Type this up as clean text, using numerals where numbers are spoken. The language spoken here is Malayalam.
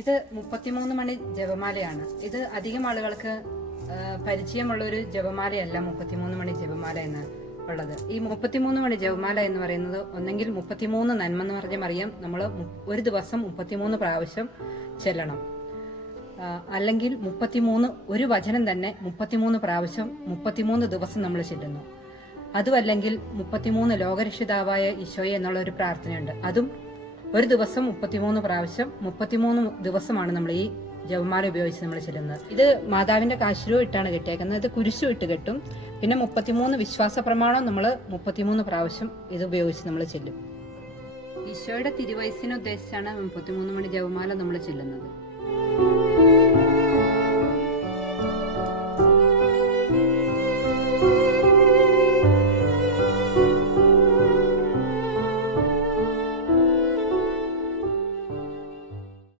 ഇത് 33 മണി ജപമാലയാണ്. ഇത് അധികം ആളുകൾക്ക് പരിചയമുള്ള ഒരു ജപമാലയല്ല 33 മണി ജപമാല എന്ന് ഉള്ളത്. ഈ 33 മണി ജപമാല എന്ന് പറയുന്നത് ഒന്നെങ്കിൽ 33 നന്മ എന്ന് പറഞ്ഞ മറിയം നമ്മൾ ഒരു ദിവസം 33 പ്രാവശ്യം ചെല്ലണം, അല്ലെങ്കിൽ 33 ഒരു വചനം തന്നെ 33 പ്രാവശ്യം 33 ദിവസം നമ്മൾ ചെല്ലുന്നു. അതുമല്ലെങ്കിൽ 33 ലോകരക്ഷിതാവായ ഈശോയെ എന്നുള്ള ഒരു പ്രാർത്ഥനയുണ്ട്. അതും ഒരു ദിവസം 33 പ്രാവശ്യം 33 ദിവസമാണ് നമ്മൾ ഈ ജപമാല ഉപയോഗിച്ച് നമ്മൾ ചെല്ലുന്നത്. ഇത് മാതാവിന്റെ കാശുരൂ ഇട്ടാണ് കെട്ടിയേക്കുന്നത്. ഇത് കുരിശു ഇട്ട് കെട്ടും. പിന്നെ 33 വിശ്വാസ പ്രമാണം നമ്മൾ 33 പ്രാവശ്യം ഇത് ഉപയോഗിച്ച് നമ്മൾ ചെല്ലും. ഈശോയുടെ തിരുവയസ്സിനെ ഉദ്ദേശിച്ചാണ് 33 മണി ജപമാല നമ്മൾ ചെല്ലുന്നത്.